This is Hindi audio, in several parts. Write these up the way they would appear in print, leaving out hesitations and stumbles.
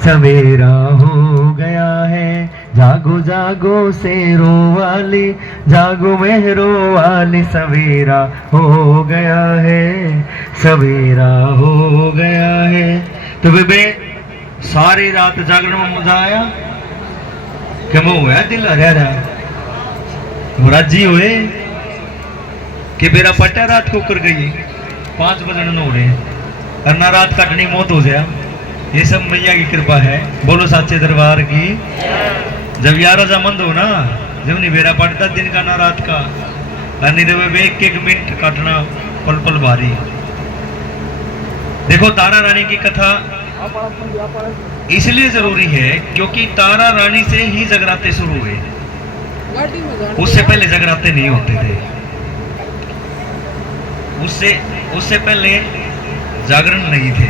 सवेरा हो गया है, जागो जागो शेरों वाली, जागो मेहरों वाली, सवेरा हो गया है, सवेरा हो गया है। तो बेबे सारी रात जागरण में मजा आया क्या? मैं हुआ दिल हरिया रहा राजी हुए कि मेरा पट्टा रात को कर गई 5 बजे न हो रहे और ना रात काटनी मौत हो जाए। ये सब मैया की कृपा है। बोलो साचे दरबार की। जब यार रजामंद हो ना, जब नहीं बेरा पड़ता दिन का ना रात का, नहीं तो एक एक मिनट काटना पल पल भारी। देखो तारा रानी की कथा इसलिए जरूरी है क्योंकि तारा रानी से ही जगराते शुरू हुए, उससे पहले जगराते नहीं होते थे। उससे पहले जागरण नहीं थे।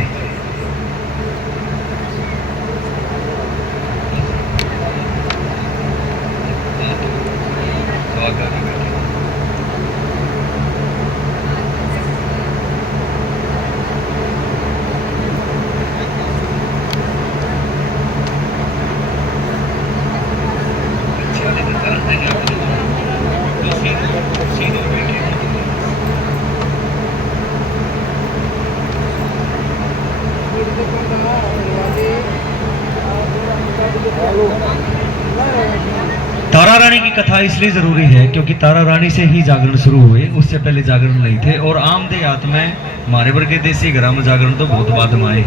तारा रानी की कथा इसलिए जरूरी है क्योंकि तारा रानी से ही जागरण शुरू हुए, उससे पहले जागरण नहीं थे। और आम देहात में हमारे वर्गे देसी घरों में जागरण तो बहुत बाद में आए।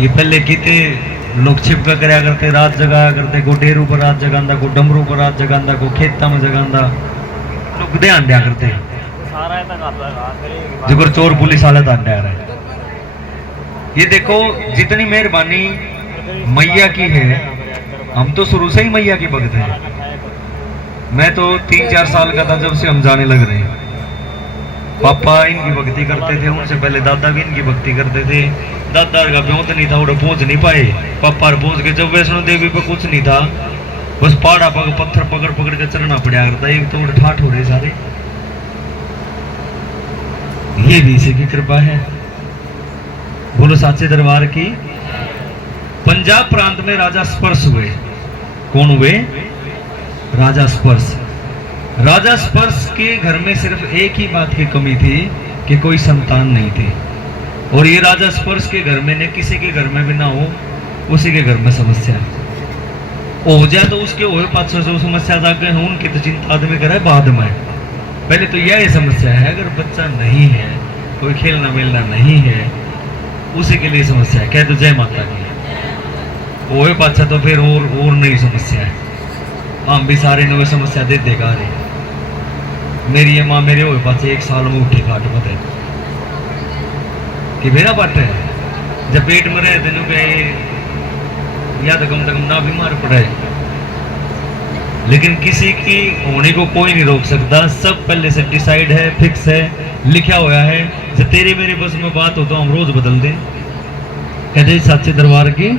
ये पहले किते लोग छिपका करया करते, रात जगाया करते, को डेरू पर रात जगांदा, को डमरू पर रात जगांदा, को खेता में जगांदा, लोग ध्यान दिया करते जो चोर पुलिस वाले ध्यान दिया रहे। ये देखो जितनी मेहरबानी मैया की है, हम तो शुरू से ही मैया की भक्त हैं। मैं तो 3-4 साल का था जब से हम जाने लग रहे हैं। पापा इनकी भक्ति करते थे, उनसे पहले दादा भी इनकी भक्ति करते थे। दादा का ब्योत नहीं था, वो पहुंच नहीं पाए। पापा पहुंच के जब वैष्णो देवी पे कुछ नहीं था, बस पहाड़ा पत्थर पकड़ पकड़ के चलना पड़ा करता। एक तो ठाठ हो रहे सारे। ये भी इसी की कृपा है। बोलो साचे दरबार की। पंजाब प्रांत में राजा स्पर्श हुए। कौन हुए? राजा स्पर्श। राजा स्पर्श के घर में सिर्फ एक ही बात की कमी थी कि कोई संतान नहीं थी। और ये राजा स्पर्श के घर में न किसी के घर में भी ना हो, उसी के घर में समस्या हो जाए तो उसके हो पाछे जो समस्या जाके हो, उनकी तो चिंता आदमी करे बाद में। पहले तो यह समस्या है, अगर बच्चा नहीं है, कोई खेलना मिलना नहीं है, उसी के लिए समस्या है। कह तो जय माता की। वो पाछा तो फिर और नई समस्या है। हम भी सारे नवे समस्या दे देगा रे। मेरी ये माँ मेरे हुए पास 1 साल में उठी खाट पते कि मेरा पट है जब पेट में रहे दिन पे या तो कम से कम ना बीमार पड़े। लेकिन किसी की होने को कोई नहीं रोक सकता। सब पहले से डिसाइड है, फिक्स है, लिखा हुआ है। जब तेरे मेरे बस में बात हो तो हम रोज बदल दें। कहते साचे दरबार की,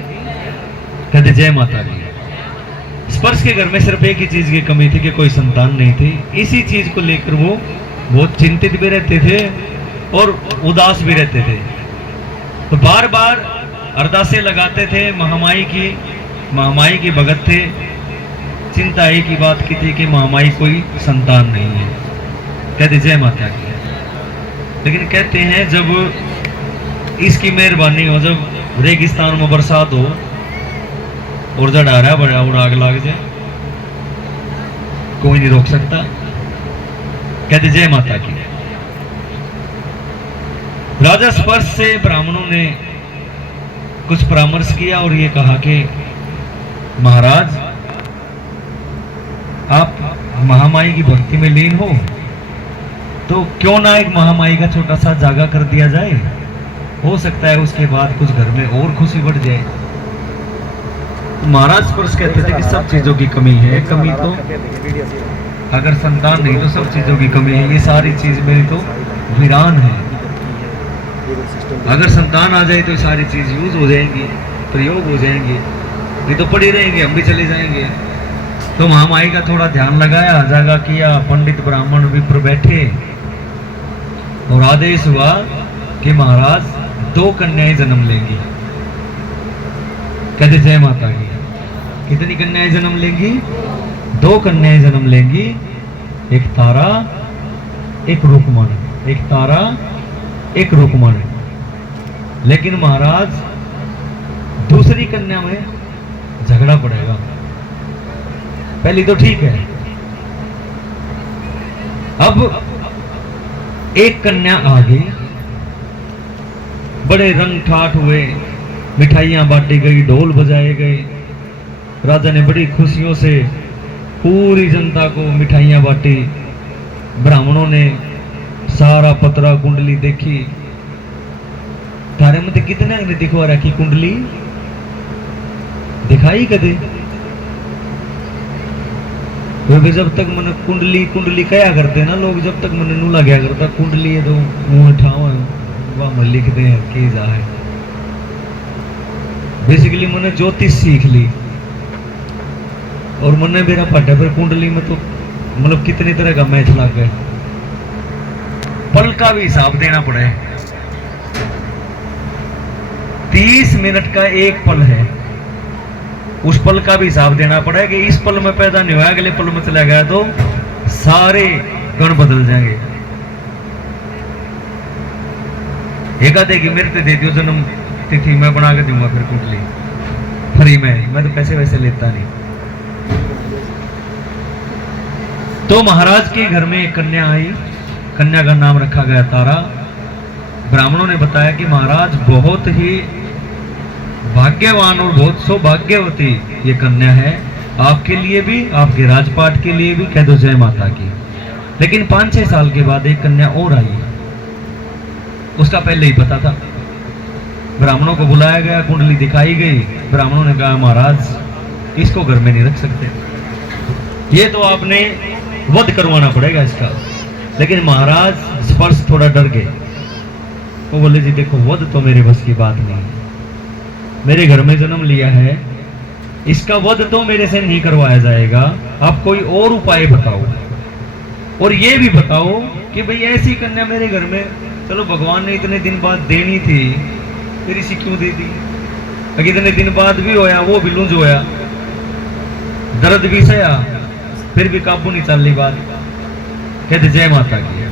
कहते जय माता की। स्पर्श के घर में सिर्फ एक ही चीज की कमी थी कि कोई संतान नहीं थी। इसी चीज को लेकर वो बहुत चिंतित भी रहते थे और उदास भी रहते थे। तो बार बार अरदासें लगाते थे महामाई की भगत थे। चिंता एक ही बात की थी कि महामाई कोई संतान नहीं है। कहते जय माता की। लेकिन कहते हैं जब इसकी मेहरबानी हो, जब रेगिस्तान में बरसात हो और जड़ आ रहा बड़ा और आग लग जाए, कोई नहीं रोक सकता। कहते जय माता की। राजा स्पर्श से ब्राह्मणों ने कुछ परामर्श किया और ये कहा कि महाराज आप महामाई की भक्ति में लीन हो तो क्यों ना एक महामाई का छोटा सा जागा कर दिया जाए। हो सकता है उसके बाद कुछ घर में और खुशी बढ़ जाए। महाराज स्पर्श कहते थे कि सब चीजों की कमी है। कमी तो अगर संतान नहीं तो सब चीजों की कमी है। ये सारी चीज मेरी तो वीरान है। अगर संतान आ जाए तो सारी चीज यूज हो जाएंगी, प्रयोग हो जाएंगे, नहीं तो पड़ी रहेंगे, हम भी चले जाएंगे। तो महामाई का थोड़ा ध्यान लगाया, जागा किया। पंडित ब्राह्मण विप्र बैठे और आदेश हुआ कि महाराज 2 कन्याएं जन्म लेंगी। कहते जय माता की। कितनी कन्याएं जन्म लेंगी? 2 कन्याएं जन्म लेंगी, एक तारा एक रुक्मण, एक तारा एक रुक्मण। लेकिन महाराज दूसरी कन्या में झगड़ा पड़ेगा। पहली तो ठीक है, अब एक कन्या आ गई, बड़े रंग ठाठ हुए, मिठाइयां बांटी गई, ढोल बजाए गए। राजा ने बड़ी खुशियों से पूरी जनता को मिठाइयां बांटी। ब्राह्मणों ने सारा पतरा कुंडली देखी। तारे मत कितने ने दिखवा रखी कुंडली? दिखाई कदे? क्योंकि जब तक मैंने कुंडली कुंडली कया करते ना लोग, जब तक मैंने नूला क्या करता कुंडली है तो मुंह उठाओ वह लिखते हैं की जा है। बेसिकली मैंने ज्योतिष सीख ली और मैंने मेरा पटा पर कुंडली में तो मतलब कितनी तरह का मैच लग गए। पल का भी हिसाब देना पड़े। 30 मिनट का एक पल है, उस पल का भी हिसाब देना पड़ेगा कि इस पल में पैदा नहीं हुआ, अगले पल में चला गया तो सारे गण बदल जाएंगे। एक आधे की मृत्यु दे दियो जन्म तिथि मैं बना के दूंगा फिर कुंडली फ्री में, मैं तो पैसे वैसे लेता नहीं। तो महाराज के घर में एक कन्या आई, कन्या का नाम रखा गया तारा। ब्राह्मणों ने बताया कि महाराज बहुत ही भाग्यवान और बहुत सौभाग्यवती ये कन्या है, आपके लिए भी, आपके राजपाट के लिए भी। कह दो जय माता की। लेकिन 5-6 साल के बाद एक कन्या और आई, उसका पहले ही पता था। ब्राह्मणों को बुलाया गया, कुंडली दिखाई गई। ब्राह्मणों ने कहा महाराज इसको घर में नहीं रख सकते, ये तो आपने वध करवाना पड़ेगा इसका। लेकिन महाराज स्पर्श थोड़ा डर गए। वो बोले जी देखो वध तो मेरे बस की बात नहीं, मेरे घर में जन्म लिया है, इसका वध तो मेरे से नहीं करवाया जाएगा, आप कोई और उपाय बताओ। और ये भी बताओ कि भाई ऐसी कन्या मेरे घर में, चलो भगवान ने इतने दिन बाद देनी थी, फिर इसी क्यों दे दी? अगर इतने दिन बाद भी होया, वो भी लूंज होया, दर्द भी सया, फिर भी काबू नहीं चल रही बात। कहते जय माता की।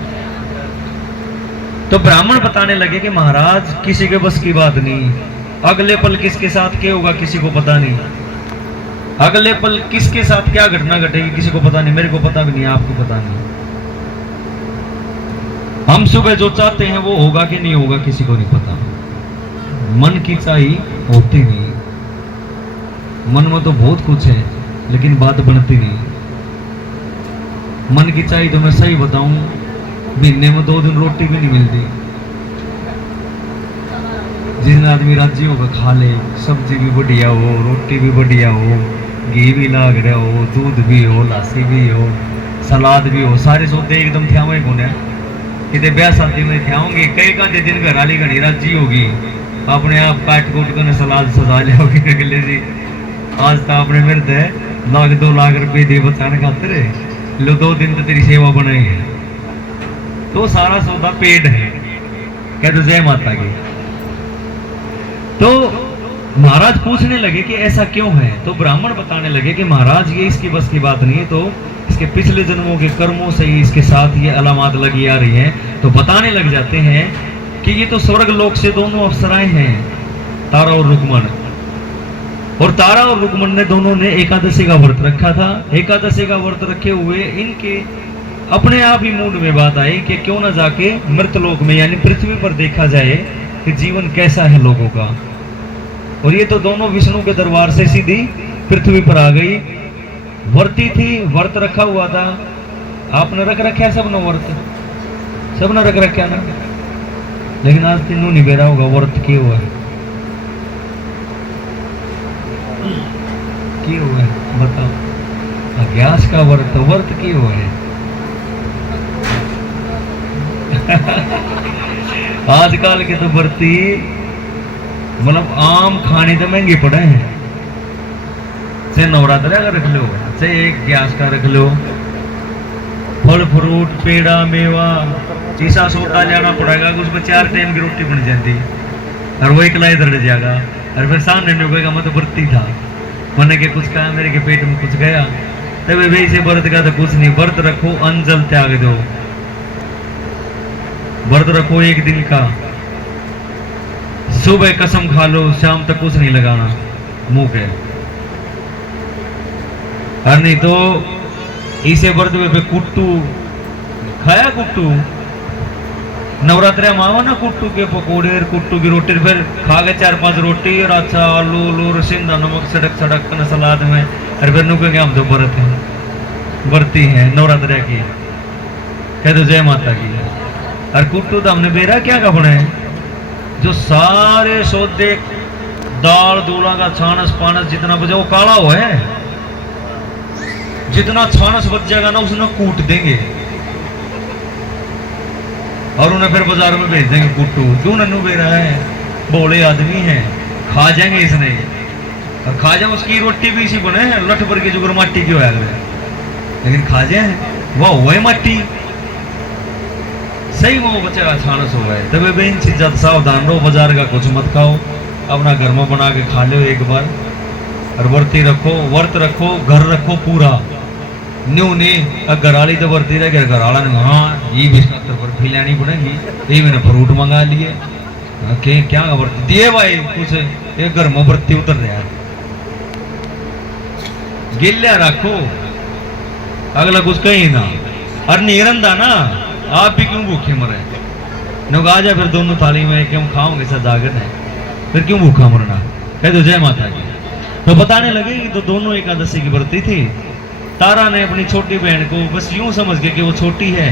तो ब्राह्मण बताने लगे कि महाराज किसी के बस की बात नहीं, अगले पल किसके साथ क्या होगा किसी को पता नहीं, अगले पल किसके साथ क्या घटना घटेगी किसी को पता नहीं, मेरे को पता भी नहीं, आपको पता नहीं। हम सुबह जो चाहते हैं वो होगा कि नहीं होगा किसी को नहीं पता। मन की चाही होती नहीं, मन में तो बहुत कुछ है लेकिन बात बनती नहीं। मन की चाही तो मैं सही बताऊं, महीने में 2 दिन रोटी भी नहीं मिलती। जिस दिन आदमी राजी होगा खा ले, सब्जी भी बढ़िया हो, रोटी भी बढ़िया हो, घी भी लाग रहा हो, दूध भी हो, लासी भी हो, सलाद भी हो, सारे सौदे एकदम थ्यावे कोने कितने ब्याह शादी में थ्याओगे। कई का दिन घर वाली घनी राजी होगी, अपने आप काट कूट कर सलाद सजा लियाओगी। अगले जी आज तो आपने मेरे से 1-2 लाख रुपए दे बचाने खातिर लो, 2 दिन तो तेरी सेवा बनाई है, तो सारा सौदा पेड है। कह दो जय माता की। तो महाराज पूछने लगे कि ऐसा क्यों है? तो ब्राह्मण बताने लगे कि महाराज ये इसकी बस की बात नहीं है, तो इसके पिछले जन्मों के कर्मों से ही इसके साथ ये अलामत लगी आ रही हैं। तो बताने लग जाते हैं कि ये तो स्वर्ग लोक से दोनों अप्सराएं हैं, तारा और रुक्मण। और तारा और रुक्मण ने दोनों ने एकादशी का व्रत रखा था। एकादशी का व्रत रखे हुए इनके अपने आप ही मूड में बात आई कि क्यों ना जाके मृतलोक में यानी पृथ्वी पर देखा जाए कि जीवन कैसा है लोगों का। और ये तो दोनों विष्णु के दरबार से सीधी पृथ्वी पर आ गई। व्रती थी, व्रत रखा हुआ था। आपने रख रखा सबने व्रत, सबने रख रखा ना, लेकिन आज तीनों नहीं बेरा होगा व्रत क्यों हुआ है, क्यों हुआ है बताओ। अज्ञास का व्रत, व्रत क्यों हुआ है? आजकल के तो व्रती मतलब आम खाने तो महंगे पड़े हैं, चाहे नवरात्र का रख लो, चाहे एक गैस का रख लो, फल फ्रूट पेड़ा मेवा चीसा सोता जाना पड़ेगा, उसमें 4 टाइम की रोटी बन जाती और वो इकला इधर जाएगा। और फिर सामने ने कहेगा मैं तो व्रती था, मैंने के कुछ कहा, मेरे के पेट में कुछ गया, तब वे से व्रत का तो कुछ नहीं। व्रत रखो, अन्न जल त्याग दो, व्रत रखो एक दिन का, सुबह कसम खा लो, शाम तक कुछ नहीं लगाना मुंह के, और नहीं तो इसे व्रत में कुट्टू खाया, कुट्टू नवरात्रे में आओ ना, कुट्टू के पकौड़े और कुट्टू की रोटी, फिर खा के 4-5 रोटी और अच्छा आलू उलू सिंधा नमक सड़क सड़क न सलाद में, और फिर नु कहेंगे हम तो व्रत हैं, व्रती हैं नवरात्रे की, कह दो जय माता की। और कुट्टू तो हमने बेरा क्या कपड़े हैं, जो सारे सौदे दाल दूला का छानस पानस जितना बचा वो काला हुआ है, जितना छानस बच जाएगा ना उसने कूट देंगे और उन्हें फिर बाजार में भेज देंगे कुट्टू, क्यों नन्नू बेरा है, बोले आदमी है, खा जाएंगे इसने, और खा जाए उसकी रोटी भी इसी बने हैं लठ भर के जुगर माटी की होया करे, लेकिन खा जाए वह हुए माटी सही वो बच्चा छानस हो गए। तब वे इन चीज़ सावधान रहो, बाजार का कुछ मत खाओ, अपना घर में बना के खा लो एक बार, और वर्ती रखो, व्रत रखो, घर रखो पूरा न्यू नहीं। घर वाली तो वर्ती रह, घर वाला ने हाँ ये भी पर खिलानी पड़ेगी, ये मैंने फ्रूट मंगा लिए, क्या वर्ती दिए भाई कुछ, एक घर में वर्ती उतर रहा, गिल्ला रखो, अगला कुछ कहीं ना, और निरंदा ना आप भी क्यों भूखे मरे, नगा जा फिर दोनों थाली में कि हम खाओगे सदागर है, फिर क्यों भूखा मरना, कह दो जय माता की। तो बताने लगे कि तो दोनों एकादशी की व्रती थी। तारा ने अपनी छोटी बहन को बस यूं समझ के कि वो छोटी है,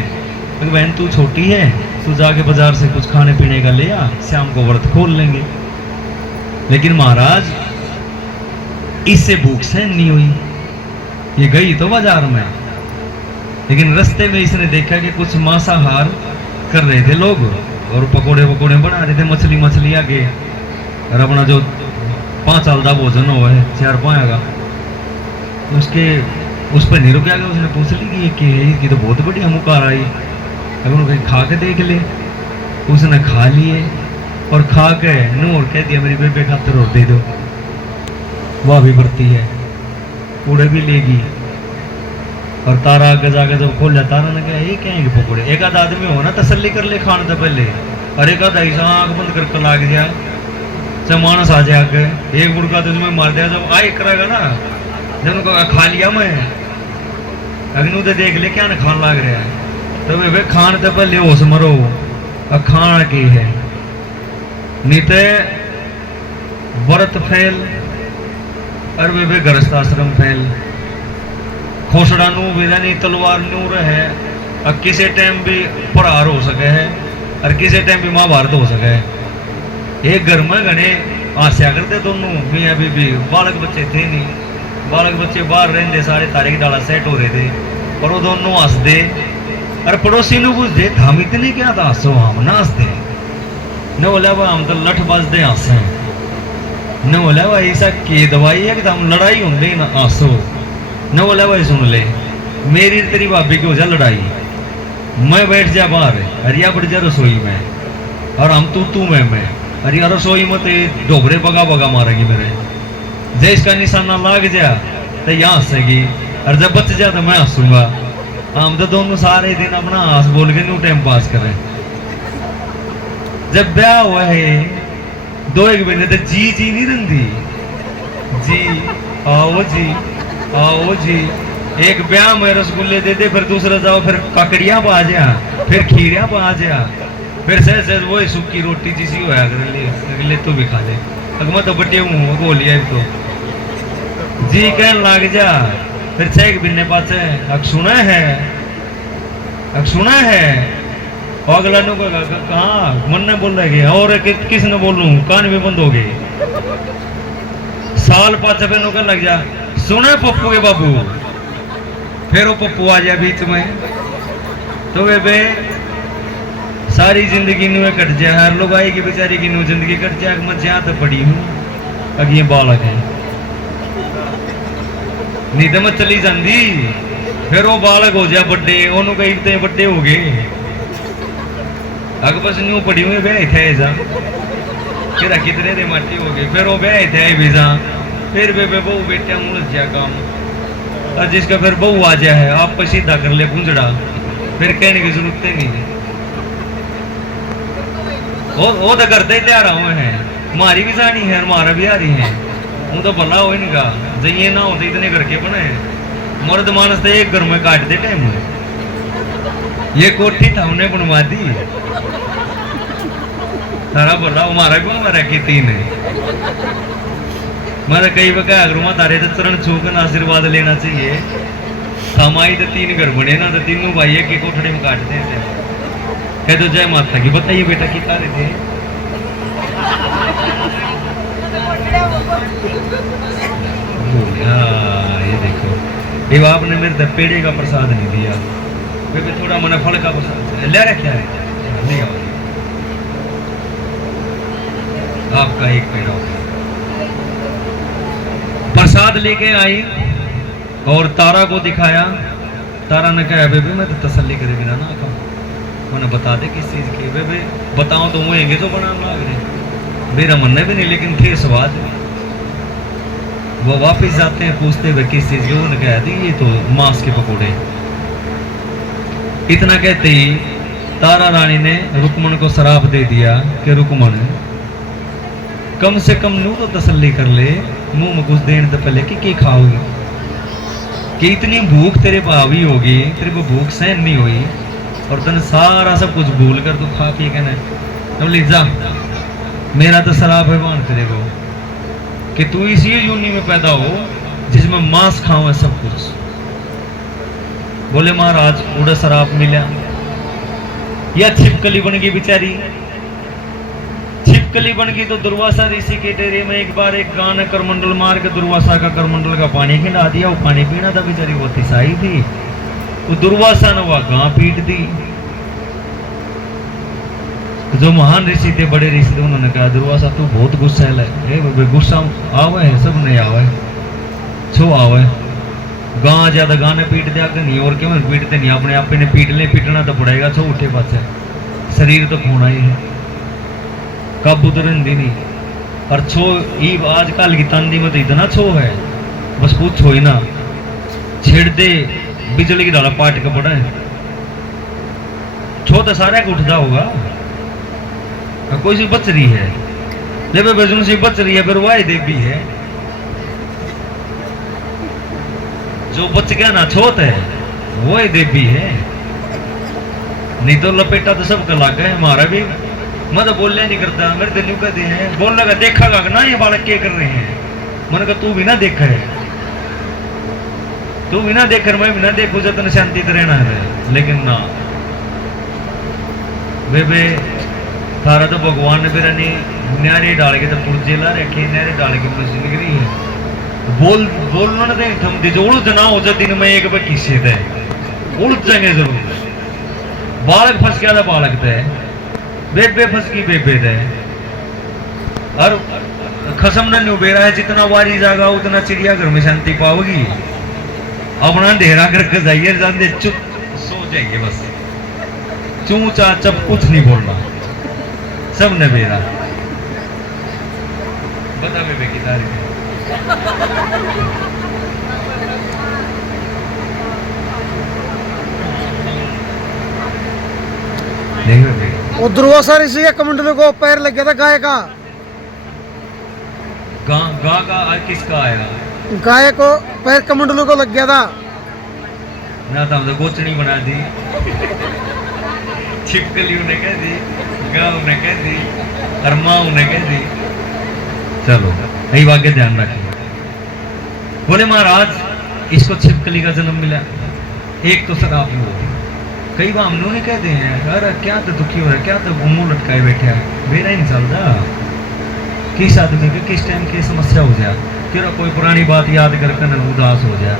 बहन तू छोटी है, तू जाके बाजार से कुछ खाने पीने का ले आ, शाम को व्रत खोल लेंगे। लेकिन महाराज इससे भूख सहन नहीं हुई, ये गई तो बाजार में, लेकिन रास्ते में इसने देखा कि कुछ मांसाहार कर रहे थे लोग, और पकोड़े वकोड़े बना रहे थे, मछली मछली आगे, और अपना जो 5 साल का भोजन हुआ है 4 पाएगा उसके उस पर नहीं रुका गया। उसने पूछ ली कि ये कि तो बहुत बढ़िया मुकार आई, अगर उन्होंने खा के देख ले, उसने खा लिए और खा के नू और कह दिया मेरी बेबे खातर और दे दो, वह भी बढ़ती है, कूड़े भी लेगी। और तारा आगे जाके जब खोल लिया, तारा ने कहा ये क्या है पकौड़े, एक आध आदमी हो ना तसल्ली कर ले खाने तो पहले, और एक आध ऐसा आंख बंद करके लाग दिया, जब मानस आ जाए आगे एक बुड़का तो तुम्हें मार दिया, जब आए करेगा ना, जब उनको खा लिया मैं अग्नू तो देख ले क्या ना खान लाग रहा है, तो वे खान तो पहले होश मरो, और खाना की है नहीं तो व्रत फैल, और वे गृहस्थ आश्रम फैल, खोसड़ा नू भी तलवार नू रहे, और किसी टाइम भी प्रहार हो सके है, और किसी टाइम भी महाभारत हो सके है। एक घर में घने आस्या करते दोनों मियाँ बीबी, बालक बच्चे थे नहीं, बालक बच्चे बाहर रहते सारे तारे की डाला सेट हो रहे थे, और वो दोनों हंसते, और पड़ोसी ने पूछ दे हम इतने क्या था हंसो, हम ना हंसते न बोला हम तो लठ बजते हंसे, न बोला भाई ऐसा की दवाई है कि हम लड़ाई होंगे ना हंसो, न बोला भाई सुन ले मेरी तेरी भाभी की हो जा लड़ाई, मैं बैठ जा बाहर, अरिया बढ़ जा रसोई में, और हम तू मैं, अरे रसोई में तो डोबरे बगा बगा मारेंगे मेरे, जब इसका निशाना लाग जा तो यहाँ हंसेगी, और जब बच जा तो मैं हंसूंगा। हम तो दोनों सारे दिन अपना हंस बोल के न्यू टाइम पास करें। जब ब्याह हुआ है 2-1 महीने तो जी नहीं रही, जी आओ जी, एक ब्याह में रसगुल्ले दे दे, फिर दूसरा जाओ फिर काकड़िया पा जा, फिर खीरिया पा जा, फिर सहज वही सूखी रोटी जिसी होया अगले तो भी खा ले, अगमा तो बटे मुंह बोलिया तो जी कहने लग जा, फिर 6 महीने पास अग सुना है, और अगला नो कहा मन ने बोल रहे और किसने बोलूं, कान भी बंद हो गए, साल 5 नो कर लग जा, सुना पप्पू के बाबू, फिर वो पप्पू आ जाए बीच में, तो वे सारी जिंदगी नु कट जाए, हर लोग आएगी बेचारी की नु जिंदगी कट जाए, मैं जहाँ तो पड़ी हूँ अग ये बालक है, नहीं तो मैं चली जाती, फिर वो बालक हो जाए बड्डे, ओनू कई तो बड्डे हो गए, अग बस न्यू पड़ी हुई ब्याह थे ऐसा, फिर कितने दे माटी हो गई, फिर वो ब्याह थे वीजा, फिर बेबे बहू बेटिया मुझ जा काम, और जिसका फिर बहू आ जाए है आप पर सीधा कर ले पूंजड़ा, फिर कहने की जरूरत ही नहीं है। वो तो करते ही तैयार हुए हैं, हमारी भी जानी है हमारा भी आ रही है, वो तो भला हो इनका जइए ना होते इतने घर के बने मर्द मानस तो एक घर में काट दे टाइम में, ये कोठी था उन्हें बनवा दी तारा बोला हमारा भी हमारा की तीन है। मैं कई वह तारे तो चरण छूकर आशीर्वाद लेना चाहिए, हमारी तो तीन घर बने ना, तो तीनों भाई एक कोठड़ी में काटते थे। कह तो जय माता की, बताइए बेटा की कार्य थे? ये देखो ये आपने मेरे तो पेड़े का प्रसाद नहीं दिया, क्योंकि थोड़ा मैंने फल का प्रसाद ले रखा है, नहीं आओ आपका एक पेड़ प्रसाद लेके आई और तारा को दिखाया। तारा ने कहा बेबे मैं तो तसल्ली करे बिना ना खाऊं, मैंने बता दे किस चीज की, बेबे बताओ तो मुझे तो बनाना लाग रहे, मेरा मन भी नहीं लेकिन थे स्वाद। वो वापस जाते हैं पूछते हुए किस चीज के, उन्होंने कहा दी ये तो मांस के पकौड़े। इतना कहते ही तारा रानी ने रुक्मण को शराप दे दिया कि रुक्मण कम से कम नू तो तसल्ली कर ले, मुंह में कुछ देने तो पहले कि खाओगी, कि इतनी भूख तेरे पे हावी होगी, तेरे को भूख सहन नहीं हुई और तने सारा सब कुछ भूल कर तू खा पी के तो ले जा, मेरा तो शराब है मान तेरे को कि तू इसी यूनि में पैदा हो जिसमें मांस खाओ है सब कुछ। बोले महाराज उड़ा शराब मिला या छिपकली बन गई बेचारी, छिपकली बन गई तो दुर्वासा ऋषि के डेरे में एक बार एक गां ने करमंडल मार के दुर्वासा का करमंडल का पानी खिला दिया, वो पानी पीना था बेचारी, वो तिसाई थी, वो दुर्वासा ने वह गां पीट दी। जो महान ऋषि थे बड़े ऋषि थे उन्होंने कहा दुर्वासा तू बहुत गुस्सैल है, गुस्सा आवे है सब नहीं आवे छो आवे, गां ज्यादा गां ने पीट दिया कि नहीं और क्यों पीटते नहीं, अपने आप ने पीट ले, पीटना तो पड़ेगा छो उठे पास है, शरीर तो खोना ही है काबू तो रही नहीं। और छो ईब आजकल की तांदी में तो इतना छो है बस पूछो ही ना, छेड़ दे बिजली की डाला पाट के पड़ा है, छो तो सारा को उठता होगा, कोई सी बच रही है जब बजन सी बच रही है फिर वाई देवी है, जो बच गया ना छोत है वो ही देवी है, नहीं तो लपेटा तो सबका लाग है हमारा भी। मैं तो बोलने नहीं करता, मेरे दिल यूं कहते हैं बोल लगा देखा का ना ये बालक क्या कर रहे हैं, मैंने कहा तू भी ना देखा है, तू भी ना देख मैं भी ना देखू जतन शांति तो रहना है, लेकिन ना बेबे थारा तो भगवान ने फिर न्यारे डाल के तो पुर्जे ला रखे, न्यारे डाल के मशीन गिरी है, बोलना नहीं थम दी जो उड़ ना हो जाए दिन में एक बार किस्से थे उड़ जाएंगे जरूर, बालक फंस गया था बालक थे, बेबे फंस गई बेबे थे, और खसम ने उबेरा है जितना वारी जागा उतना चिड़ियाघर में शांति पाओगी, अपना अंधेरा करके जाइए जाते चुप सो जाइए बस, चू चा चप कुछ नहीं बोलना, सब ने बेरा बता बेबे की तारीफ वो दुर्वासा ऋषि के कमंडलों को पैर लग गया था गाय का, गा का किसका आया, गाय को पैर कमंडलों को लग गया था ना, तो हम तो गोचनी बना दी, छिपकली उन्हें कह दी, गाँव ने कह दी, और माँ उन्हें कह दी। चलो यही वाक्य ध्यान रखिए। बोले महाराज इसको छिपकली का जन्म मिला, एक तो शराब हो, कई बार हम लोग ने कहते हैं अरे क्या तो दुखी हो रहा है, क्या तो मुंह लटकाए बैठे है, मेरा ही नहीं चलता, किस आदमी के किस टाइम की समस्या हो जाए, फिर कोई पुरानी बात याद करके न उदास हो जाए,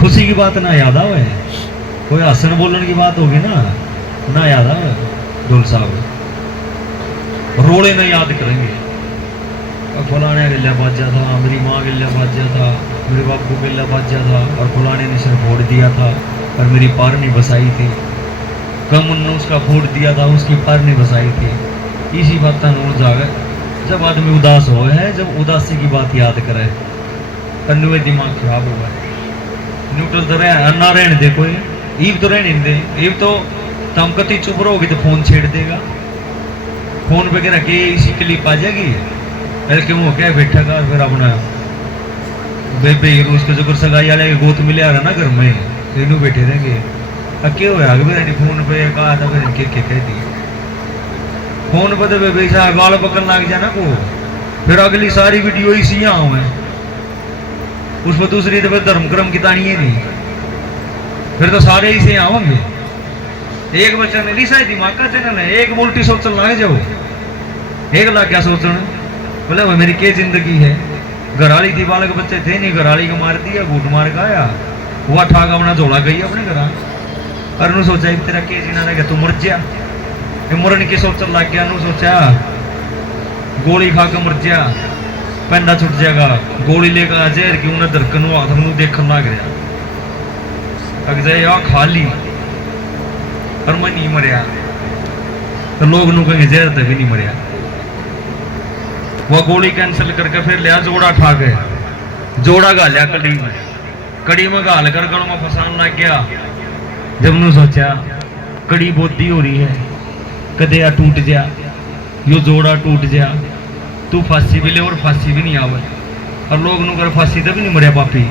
खुशी की बात ना याद आवे, कोई हसन बोलने की बात होगी ना याद आवे, डोल साहब रोड़े ना याद करेंगे, फलाने गिल्ला बाजा था, मेरी माँ गिल्ला बाजा था, मेरे बापू गिल्ला बाजा था, और फलाने ने सिर फोड़ दिया था और मेरी पारनी बसाई थी, कम ने उसका फोड़ दिया था उसकी पारनी बसाई थी, इसी बात नूर जावे जब आदमी उदास हो है, जब उदासी की बात याद करे तन्नुए दिमाग खराब हुआ है। न्यूट्रल तो रह ना रहने दे कोई, ईव तो रहने दे। ईव तो तम कति चुप रहोगी तो फोन छेड़ देगा, फोन पे कह रखे इसी क्लिप आ जाएगी, अरे क्यों हो क्या बैठा का फिर अपना बेबे उसके जो सगाई वाले गोत मिले आ रहा ना घर में, तीनों बैठे रहेंगे। अब क्या होया फिर फोन पे कहा था, फिर इनके कह दी फोन पे तो बेबे गाल पकड़ लग जाए ना को, फिर अगली सारी वीडियो इसी यहाँ है, उस पर दूसरी तो फिर धर्म क्रम की तानी है नहीं, फिर तो सारे इसे आओगे। एक बच्चा ने लिसा दिमाग का चैनल है, एक उल्टी सोचने लग जाओ, एक लग गया सोचने, बोले वो मेरी क्या जिंदगी है। घराली थी, बालक बच्चे थे नहीं, घराली को मार दिया, घूट मार का आया, वह ठाक अपना झोला गई अपने घर, और नु सोचा तेरा के जीना रहेगा, तू मर जा। मरने की सोचने लग गया, नु सोचा गोली खा के मर जा, पेंडा छुट जाएगा, गोली लेकर जहर की उन्हें दरकन हाथ में देखने लग रहा, अग जाए आ खा ली और मैं नहीं मरिया, तो लोग नु कहेंगे जहर तक भी नहीं मरिया। वह गोली कैंसिल करके फिर लिया जोड़ा ठा के, जोड़ा गालिया कड़ी में, कड़ी में गाल कर गल में फसान लग गया। जब नु सोचा कड़ी बोधी हो रही है, कदे आ टूट जा, यो जोड़ा टूट जा, तू फांसी भी ले और फांसी भी नहीं आवे, और लोग नु कर फांसी तो भी नहीं मरिया पापी।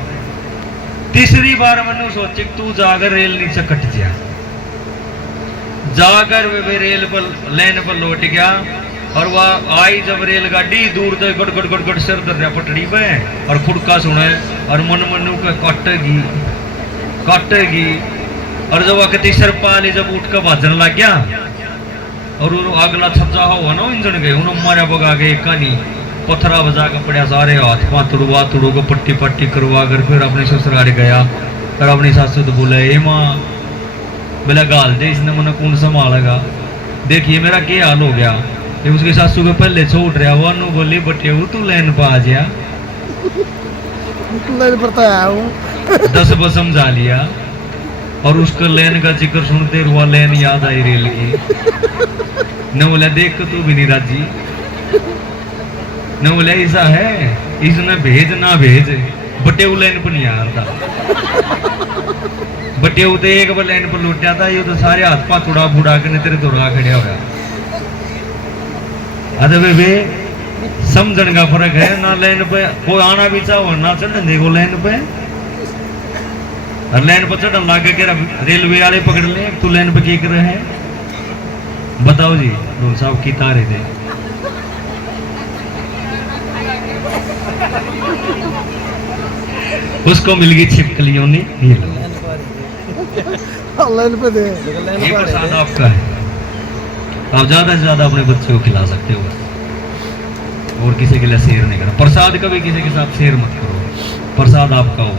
तीसरी बार मैंने सोचे तू जाकर रेल नीचे कट जा, जाकर वे रेल पर लाइन पर लौट गया, और वह आई जब रेलगाड़ी दूर तक गड़ गड़ गड़ गड़ सिर दर्जा पटड़ी पे, और खुड़का सुने और मन मनु के काटेगी काटेगी, और जब वह तीसर पाली जब उठ कर भाजन लग गया, और अगला छज्जा हुआ ना इंजन गए, उन्होंने मारा भगा के कहानी पत्थरा बजा के पड़ा, सारे हाथ पाँव तुड़वा को पट्टी पट्टी करवा कर फिर अपने ससुराल गया, और अपनी सासू तो बोला ए माँ बोला गाल दे, इसने मैंने कौन संभालेगा, देखिए मेरा क्या हाल हो गया। ये उसकी सासू के पहले छोड़ रहा, वो नु बोली बटे तू लाइन पर आ जा, लाइन पर तो आया हूँ 10 बार समझा लिया, और उसका लेन का जिक्र सुनते हुआ लेन याद आई रेल की, न बोला देख तू भी नहीं राजी, न बोला ऐसा है इसने भेज ना भेज, बटे लाइन पर नहीं आ रहा बटे तो एक बार लाइन पर लुट जाता, ये तो सारे हाथ पाथ उड़ा फुड़ा के तेरे दौड़ा खड़िया होया। अरे वे समझने का फर्क है, ना लाइन पे कोई आना भी चाहो ना चढ़ने देखो लाइन पे, और लाइन पर चढ़ने लग के रेलवे वाले पकड़ ले, तू लाइन पे क्या कर रहे हैं बताओ जी, ढोल साहब की तारे थे। उसको मिल गई छिपकलियों ने, ये लो लाइन पे दे, ये प्रसाद आपका है, आप ज्यादा से ज्यादा अपने बच्चे को खिला सकते हो, और किसी के लिए शेयर नहीं करना। प्रसाद कभी किसी के साथ शेयर मत करो, प्रसाद आपका हो।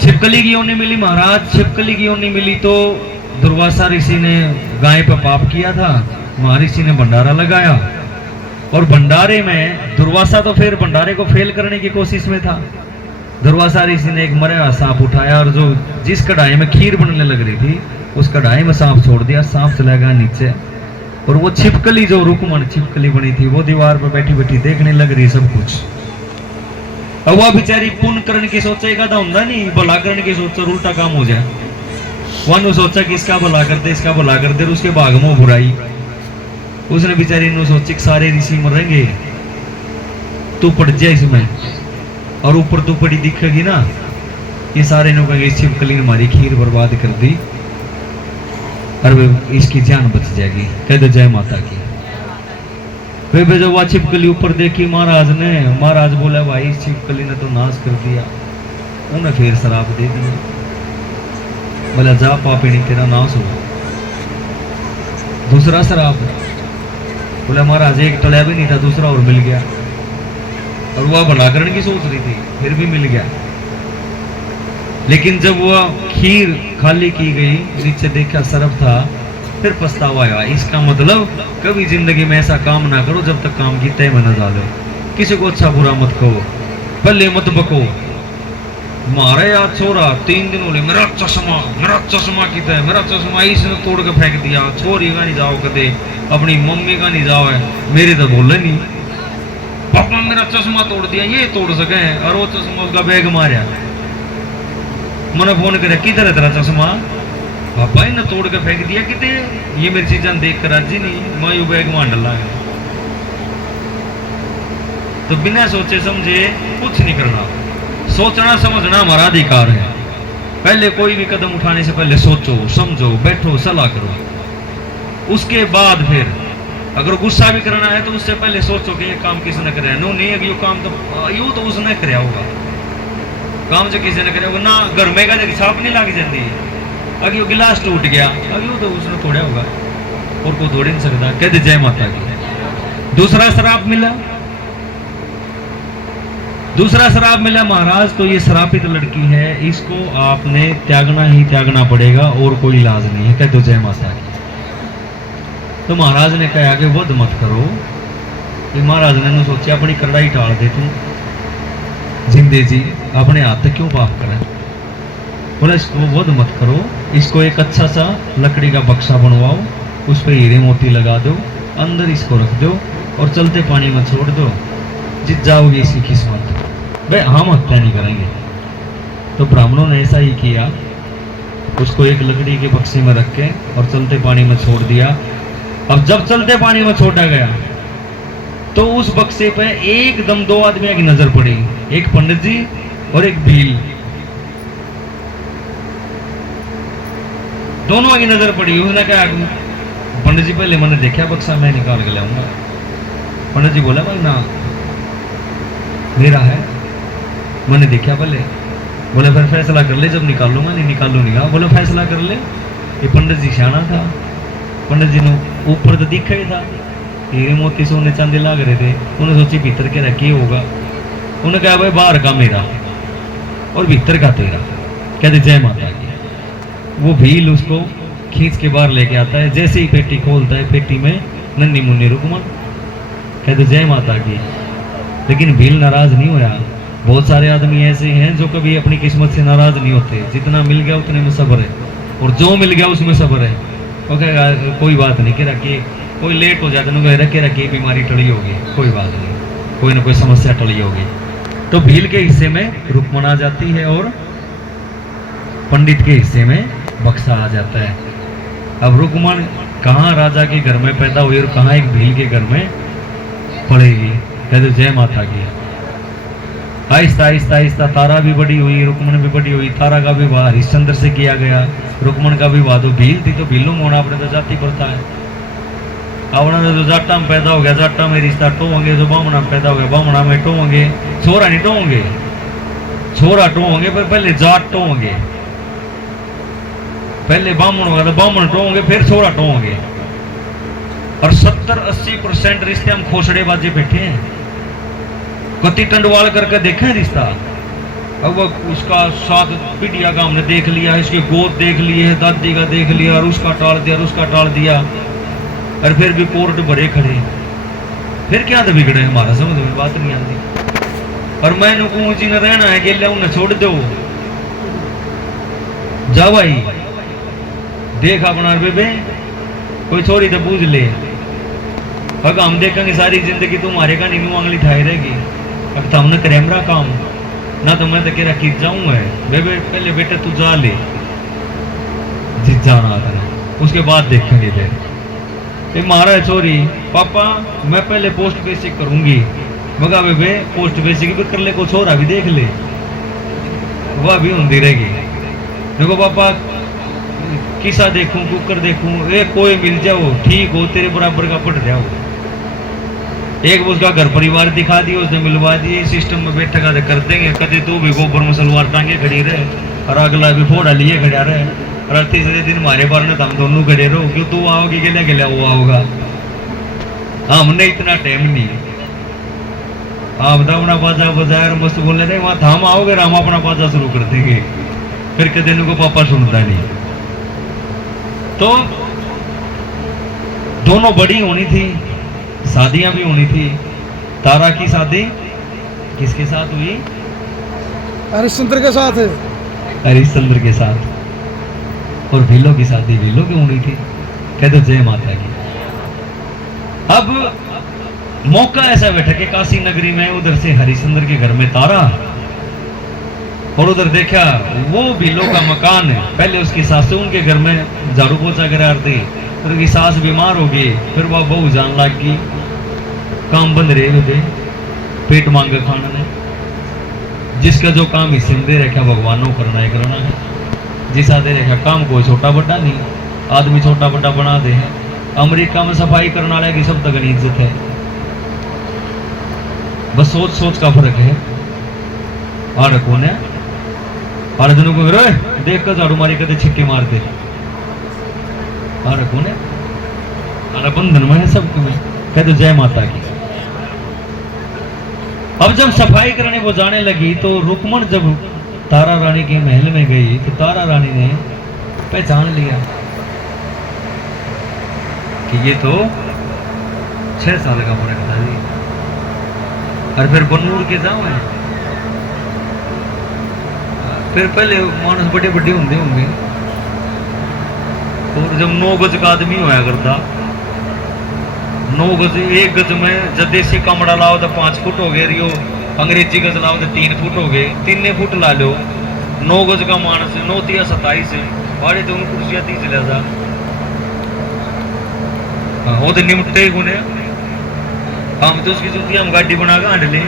छिपकली की योनि मिली महाराज, छिपकली की योनि मिली तो दुर्वासा ऋषि ने गाय पर पाप किया था, महर्षि ने भंडारा लगाया, और भंडारे में दुर्वासा तो फिर भंडारे को फेल करने की कोशिश में था। दुर्वासा ऋषि ने एक मरा हुआ सांप उठाया, और जो जिस कढ़ाई में खीर बनने लग रही थी उस कढ़ाई में सांप छोड़ दिया, सांप चला गया नीचे, और वो छिपकली जो रुकमण छिपकली बनी थी वो दीवार पर बैठी बैठी देखने लग रही सब कुछ। अब वह बेचारी पुण्य करने की सोचेगा तो होता नहीं, भला करने की सोच उल्टा काम हो जाए। वह सोचा कि इसका भला कर दे, इसका भला कर दे, उसके भाग में बुराई। उसने बेचारी ने सोची कि सारे ऋषि मरेंगे, तू पड़ जाए इसमें, और ऊपर तू पड़ी दिखेगी ना, ये सारे ने कहेंगे छिपकली ने हमारी खीर बर्बाद कर दी, और इसकी जान बच जाएगी, कह दो जय माता की। वे जब वह छिपकली ऊपर देखी महाराज ने, महाराज बोला भाई इस छिपकली ने तो नाश कर दिया, उन्हें फिर शराब दे दिया, बोला जा पापिनी तेरा नाश हो। दूसरा शराब, बोला महाराज एक टला भी नहीं था, दूसरा और मिल गया, और वह भला करने की सोच रही थी फिर भी मिल गया। लेकिन जब वह खीर खाली की गई, नीचे देखा सरफ था, फिर पछतावा आया। इसका मतलब कभी जिंदगी में ऐसा काम ना करो जब तक काम की तय में न डालो, किसी को अच्छा बुरा मत कहो, पहले मत बको, मारे यार छोरा 3 दिन होले मेरा चश्मा कितना है, मेरा चश्मा इसने तोड़ के फेंक दिया, छोरी का नहीं जाओ कदे, अपनी मम्मी का नहीं जाओ है, मेरे तो बोले नहीं पापा मेरा चश्मा तोड़ दिया, ये तोड़ सके हैं, और वो चश्मा उसका बैग मारा। मैंने फोन करे किधर है तेरा चश्मा, पापा इन्हें तोड़ के फेंक दिया कितने, ये मेरी चीजा देख कर राजी नहीं, मैं यू बैग मान डाला। तो बिना सोचे समझे कुछ नहीं करना, सोचना समझना हमारा अधिकार है। पहले कोई भी कदम उठाने से पहले सोचो, समझो, बैठो, सलाह करो। उसके बाद फिर अगर गुस्सा भी करना है तो उससे पहले सोचो कि ये काम किसने कराया। नो नहीं है कि काम तो यूं तो उसने कराया होगा, काम जो किसी ने कराया होगा ना, घर में का छाप नहीं लग जाती, अगर वो गिलास टूट गया अभी वो तो उसने तोड़ा होगा, और को तोड़ नहीं सकता। कहते जय माता की। दूसरा श्राप मिला, दूसरा श्राप मिला महाराज, तो ये श्रापित लड़की है, इसको आपने त्यागना ही त्यागना पड़ेगा और कोई इलाज नहीं है। कहते जय माता की। तो महाराज ने कहा कि वध मत करो। कि महाराज ने सोचा अपनी कड़ाई टाल दे, तू जिंदे जी अपने हाथ तक क्यों पाप करे। बोला इसको वध मत करो, इसको एक अच्छा सा लकड़ी का बक्सा बनवाओ, उस पर हीरे मोती लगा दो, अंदर इसको रख दो और चलते पानी में छोड़ दो, जीत जाओगे इसकी किस्मत। भाई हम हत्या नहीं करेंगे। तो ब्राह्मणों ने ऐसा ही किया, उसको एक लकड़ी के बक्से में रख के और चलते पानी में छोड़ दिया। अब जब चलते पानी में छोड़ा गया तो उस बक्से पे एकदम 2 आदमियों की नजर पड़ी, एक पंडित जी और एक भील, दोनों की नजर पड़ी। उसने कहा पंडित जी पहले मैंने देखा बक्सा, मैं निकाल के लाऊंगा। पंडित जी बोला भाई ना मेरा है, मैंने देखा पहले। बोले फिर फैसला कर ले, जब निकालूंगा नहीं निकालूंगा। बोला फैसला कर ले। ये पंडित जी सियाना था, पंडित जी ने ऊपर तो दिखा ही था, हीरे मोती सोने चांदी लाग रहे थे। उन्हें सोची भीतर के रखे होगा। उन्हें कहा भाई बाहर का मेरा और भीतर का तेरा। कहते जय माता की। वो भील उसको खींच के बाहर लेके आता है, जैसे ही पेटी खोलता है पेटी में नन्ही मुन्नी रुकमन। कहते जय माता की। लेकिन भील नाराज नहीं होया। बहुत सारे आदमी ऐसे हैं जो कभी अपनी किस्मत से नाराज नहीं होते, जितना मिल गया उतने में सब्र है, और जो मिल गया उसमें सब्र है। वो कहेगा कोई बात नहीं, के रखे कोई लेट हो जाता है, रखे रखे बीमारी टली होगी, कोई बात नहीं, कोई ना कोई समस्या टली होगी। तो भील के हिस्से में रुकमन आ जाती है और पंडित के हिस्से में बक्सा आ जाता है। अब रुकमन कहाँ राजा के घर में पैदा हुई और कहाँ एक भील के घर में पड़ेगी। कहते जय माता की। आहिस्ता आहिस्ता आहिस्ता तारा भी बड़ी हुई, रुकमन भी बड़ी हुई। तारा का विवाह हरिश्चंद्र से किया गया, रुकमन का विवाह तो भील थी, तो भीलों में होना अपने तो जाति प्रथा है। अपना तो जाटा में पैदा हो गया, जाटा में रिश्ता टोंगे, जो बामणा में पैदा हो गया बामणा में टोंगे। छोरा नहीं टोंगे, छोरा टोंगे पर पहले जाट टोंगे, पहले बामण होगा तो बामण टोंगे, फिर छोरा टोंगे। और 70-80% रिश्ते हम खोसड़ेबाजी बैठे हैं। कति टंडवाल करके देखे रिश्ता। अब वो उसका 7 पीढ़िया का हमने देख लिया, इसके गोद देख लिए है, दादी का देख लिया, और उसका टाल दिया और उसका टाल दिया, और फिर भी कोर्ट भरे खड़े। फिर क्या तो बिगड़े हमारा, समझ में बात नहीं आती। और मैं कहूँ जी ने रहना है गेलिया उन्हें छोड़ दो, जा भाई देख अपना बेबे, कोई छोरी तो पूछ ले। अब हम देखेंगे सारी जिंदगी तुम्हारे का नीनू आंगली ठाई रहेगी। अब तो हमने करेमरा काम ना, तो मैं तो कह रहा खींच जाऊँ है बेबे, पहले बेटे तू जा ले, जित जाना था, उसके बाद देखेंगे। फिर महाराज छोरी पापा मैं पहले पोस्ट बेसिक करूंगी। मगा बेबे पोस्ट बेसिक भी कर ले, को छोरा भी देख ले, वह भी होती रहेगी। देखो पापा किसा देखूं कुकर देखूं, ए कोई मिल जाओ ठीक हो, तेरे बराबर का पट जाओ। एक उसका घर परिवार दिखा दिया, उसने मिलवा दिए, सिस्टम में बैठा का कर देंगे। कभी तू भी गोबर में सलवार टांगे खड़ी रहे और अगला भी फोड़ा लिए खड़ा रहे, और तीसरे दिन हमारे बार ने हम दोनों खड़े रहो, क्यों तू आओगी के लिए वो आओगा। हमने इतना टाइम नहीं, आप अपना बाजा बजाय मस्त बोल रहे वहां थाम आओगे, हम अपना बाजा शुरू कर देंगे। फिर कदे को पापा सुनता नहीं। तो दोनों बड़ी होनी थी, शादियां भी होनी थी। तारा की शादी किसके साथ हुई? हरिश्चंद्र के साथ हरिश्चंद्र के साथ। और भीलों की शादी भीलों की होनी थी। कह दो जय माता की। अब मौका ऐसा बैठा कि काशी नगरी में उधर से हरिश्चंद्र के घर में तारा, और उधर देखा वो भीलों का मकान है। पहले उसकी सास उनके घर में झाड़ू पोछा करा रही, फिर उसकी सास बीमार हो गई, फिर वह बहू जान लग गई, काम बंद रहे उधे, पेट मांगे खाना ने। जिसका जो काम हिस्से में दे रखा भगवानों करना है करना है। जिसा दे रखा काम कोई छोटा बड़ा नहीं, आदमी छोटा बड़ा बना दे है। अमेरिका में सफाई करने वाले की सब तक इज्जत है, बस सोच सोच का फर्क है। और कौन है और जनों को देख कर झाड़ू मारी कहते छिट्टी मारते। और कौन है और बंधन में है सबको में। कहते जय माता की। अब जब सफाई करने वो जाने लगी तो रुक्मण जब तारा रानी के महल में गई तो तारा रानी ने पहचान लिया कि ये तो 6 साल का फर्क था जी। और फिर बनूर के जाओ है, फिर पहले मानस बड़े बड़े होंगे, और जब 9 गज का आदमी होया करता, 9 गज 1 गज में जब देसी कमड़ा लाओ तो 5 फुट हो गए, रियो अंग्रेजी गज लाओ तो 3 फुट हो गए, 3 फुट ला लो। 9 गज का मानस 9 तिया 27 वाड़े तो कुर्सियां 30 ले जा। वो तो निमटे ही गुने, हम तो उसकी जूती हम गाड़ी बना के आंट ले।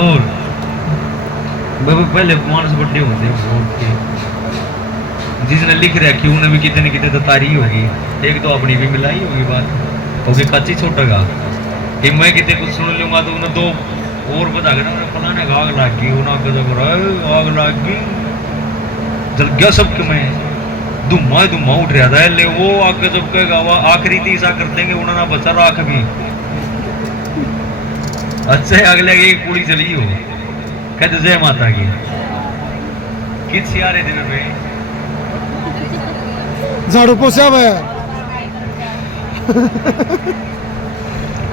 और पहले मानस बड़े होते, जिसने लिख रखी उन्हें भी कितने कितने तो तारी होगी। एक तो अपनी भी मिलाई होगी बात, क्योंकि कच्ची छोटेगा कि मैं कितने कुछ सुन लूंगा तो उन्हें 2 और बता के ना फलाने आग लाग गई, उन्हें आग लाग गई, जल गया सबके में धुमा उठ रहा था। ले वो आगे जब कहेगा वह आखिरी तीसा कर देंगे उन्होंने बचा राख भी। अच्छा अगले एक कुड़ी चली हो। कहते जय माता की। किस आ रहे दिन में झाड़ू पोछा हुआ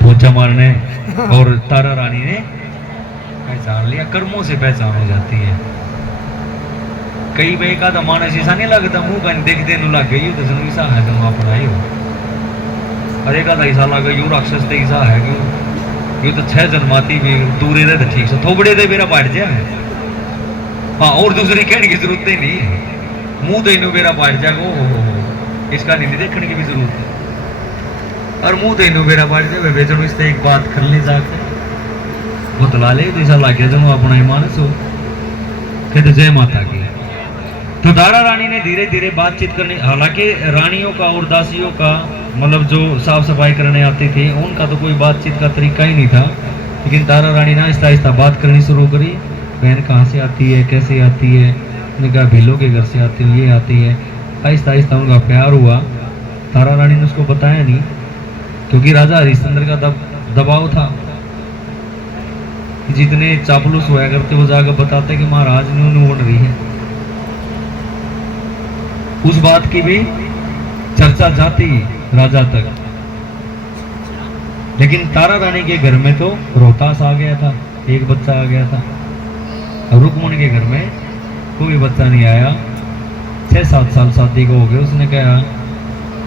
पोछा मारने। और तारा रानी ने पहचान लिया, कर्मों से पहचान हो जाती है। कई भाई का मानस ऐसा नहीं लगता, मुंह का देखते नहीं लग गई तो ऐसा है तुम पढ़ाई हो। अरे का ऐसा लगा यू राक्षस तो ऐसा है क्यों, ये तो 6 जन्माती भी दूर रहे तो ठीक से थोबड़े दे मेरा बैठ जाए। हाँ और दूसरी कहने की जरूरत ही नहीं, मुंह तो इन्हों मेरा बैठ जाएगा, इसका नहीं देखने की भी जरूरत है। और मुंह तो इन्हों मेरा बैठ जाए बेचन इससे एक बात कर ले जाकर बतला ले तो ऐसा लग गया जब अपना ही मानस हो। कहते जय माता की। तो तारा रानी ने धीरे धीरे बातचीत करनी, हालांकि रानियों का और दासियों का मतलब जो साफ सफाई करने आते थे उनका तो कोई बातचीत का तरीका ही नहीं था, लेकिन तारा रानी ने आहिस्ता आहिस्ता बात करनी शुरू करी। बहन कहाँ से आती है, कैसे आती है, उन्होंने कहा भीलों के घर से आती है, ये आती है। आहिस्ता आहिस्ता उनका प्यार हुआ। तारा रानी ने उसको बताया नहीं, क्योंकि राजा हरिश्चंद्र का दबाव था। जितने चापलूस हुआ करते वो जाकर बताते कि महाराज ने उन्हें ओढ़ रही है। उस बात की भी चर्चा जाती राजा तक, लेकिन तारा रानी के घर में तो रोहतास आ गया था, एक बच्चा आ गया था। रुक्मणी के घर में कोई बच्चा नहीं आया। 6-7 साल शादी को हो गए। उसने कहा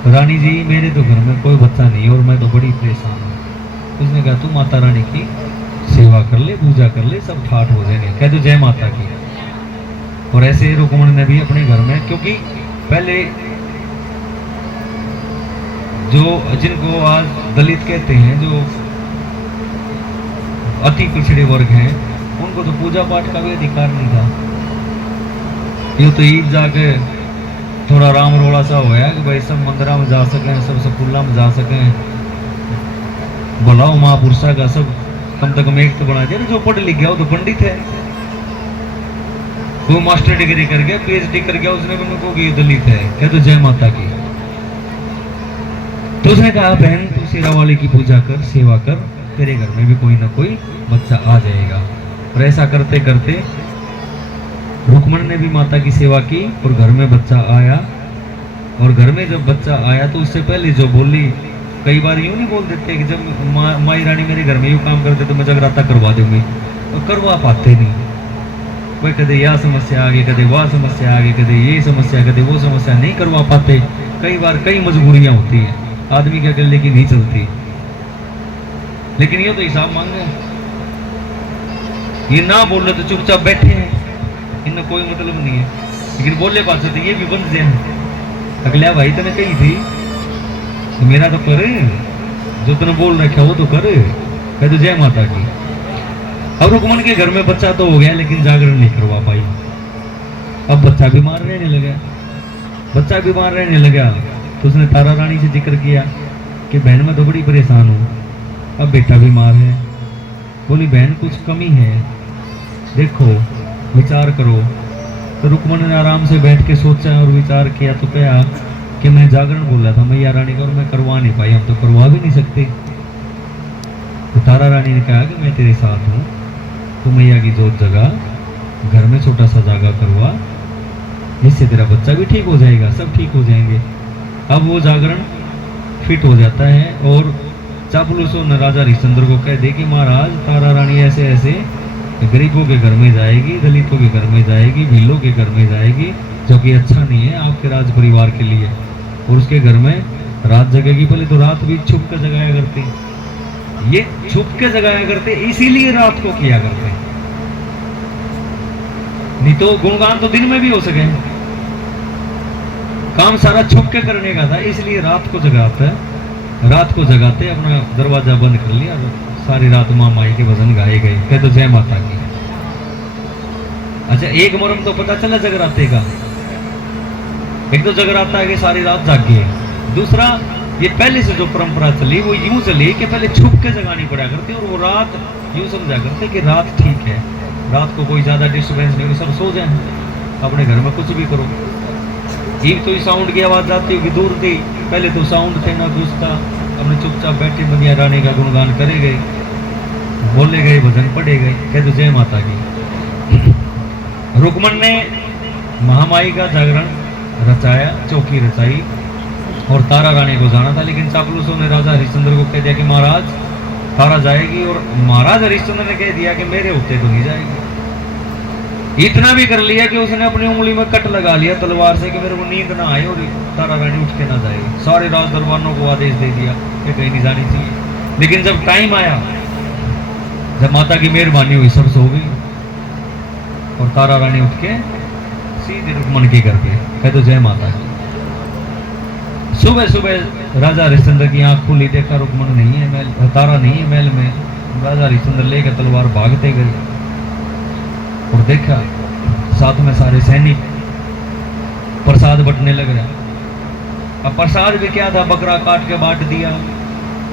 रानी जी मेरे तो घर में कोई बच्चा नहीं और मैं तो बड़ी परेशान हूँ। उसने कहा तू माता रानी की सेवा कर ले, पूजा कर ले, सब ठाठ हो जाएंगे। कह दो जय माता की। और ऐसे रुक्मणी ने भी अपने घर में, क्योंकि पहले जो जिनको आज दलित कहते हैं, जो अति पिछड़े वर्ग हैं, उनको तो पूजा पाठ का भी अधिकार नहीं था। ये तो ईद जाके थोड़ा राम रोड़ा सा होया कि भाई सब मंदिरा में जा सकें, सब स्कूलों में जा सकें, बुलाओ महापुरुषा का सब कम से कम एक तो बना दिया। जो पढ़ लिख गया वो तो पंडित है, वो मास्टर डिग्री कर गया, पीएचडी कर गया, उसने उनको ये दलित है। कह तो जय माता की। तो उसने कहा बहन तू शेरा वाले की पूजा कर, सेवा कर, तेरे घर में भी कोई ना कोई बच्चा आ जाएगा। और ऐसा करते करते रुक्मणी ने भी माता की सेवा की और घर में बच्चा आया। और घर में जब बच्चा आया तो उससे पहले जो बोली, कई बार यूं नहीं बोल देते कि जब माई रानी मेरे घर में यूं काम करते तो मैं जगराता करवा दूंगी। तो करवा पाते नहीं। कोई कदे यह समस्या आ गई, कदे वह समस्या आ गई, कदे ये समस्या, कदे वो समस्या, नहीं करवा पाते। कई बार कई मजबूरियां होती है, आदमी के अकेले की नहीं चलती। लेकिन ये तो हिसाब मांगे, ये ना बोले तो चुपचाप बैठे हैं, इनमें कोई मतलब नहीं है। लेकिन बोले पास तो ये भी बंद जाए। अगला भाई तने कही थी तो मेरा तो कर, जो तने बोल रखा वो तो कर। कह तो जय माता की। अब रुकमन के घर में बच्चा तो हो गया, लेकिन जागरण नहीं करवा पाई। अब बच्चा बीमार रहने लगा, बच्चा बीमार रहने लगा तो उसने तारा रानी से जिक्र किया कि बहन मैं तो बड़ी परेशान हूँ, अब बेटा बीमार है। बोली बहन कुछ कमी है, देखो विचार करो। तो रुकमन ने आराम से बैठ के सोचा और विचार किया तो कहा कि मैं जागरण बोला था मैया रानी का और मैं करवा नहीं पाई, हम तो करवा भी नहीं सकते। तो तारा रानी ने कहा कि मैं तेरे साथ हूँ, तो मैया की जोत जगा, घर में छोटा सा जागा करवा, जिससे तेरा बच्चा भी ठीक हो जाएगा, सब ठीक हो जाएंगे। अब वो जागरण फिट हो जाता है और चापलूसों ने राजा हरिश्चंद्र को कह दे कि महाराज तारा रानी ऐसे ऐसे गरीबों के घर में जाएगी, दलितों के घर में जाएगी, भीलों के घर में जाएगी, जो कि अच्छा नहीं है आपके राज परिवार के लिए। और उसके घर में रात जगेगी। पहले तो रात भी छुप के जगाया करते, ये छुप के जगाया करते, इसीलिए रात को किया करते, नहीं तो गुणगान तो दिन में भी हो सके। काम सारा छुप के करने का था, इसलिए रात को जगाता है। रात को जगाते अपना दरवाजा बंद कर लिया, सारी रात माँ माई के भजन गाए गए। कह तो जय माता की। अच्छा एक मरम तो पता चला जगराते का, एक तो जगराता है कि सारी रात जागे, दूसरा ये पहले से जो परंपरा चली वो यूं चली कि पहले छुप के जगानी पड़ा करती और वो रात यूं समझा करते कि रात ठीक है, रात को कोई ज्यादा डिस्टर्बेंस नहीं, सब सो जाए, अपने घर में कुछ भी करो। एक तो साउंड की आवाज आती होगी दूर थी, पहले तो साउंड थे ना कुछ था, अपने चुपचाप बैठे मैया रानी का गुणगान करे गए, बोले गए, भजन पढ़े गए। कह तो जय माता की। रुकमन ने महामाई का जागरण रचाया, चौकी रचाई और तारा रानी को जाना था, लेकिन चापलूसों ने राजा हरिश्चंद्र को कह दिया कि महाराज तारा जाएगी, और महाराज हरिश्चंद्र ने कह दिया कि मेरे होते तो नहीं जाएगी। इतना भी कर लिया कि उसने अपनी उंगली में कट लगा लिया तलवार से कि मेरे को नींद ना आए और तारा रानी उठ के ना जाए। सारे राज दरबारों को आदेश दे दिया कि कहीं नहीं जानी चाहिए। लेकिन जब टाइम आया, जब माता की मेहरबानी हुई, सब सो गई और तारा रानी उठ के सीधे रुकमन के घर पे। कह तो जय माता की। सुबह सुबह राजा हरिश्चंद्र की आंख खुली, देखा रुकमन नहीं है महल, तारा नहीं है महल में। राजा हरिश्चंद्र लेकर तलवार भागते गए और देखा साथ में सारे सैनिक प्रसाद बंटने लग रहे। अब प्रसाद भी क्या था, बकरा काट के बांट दिया,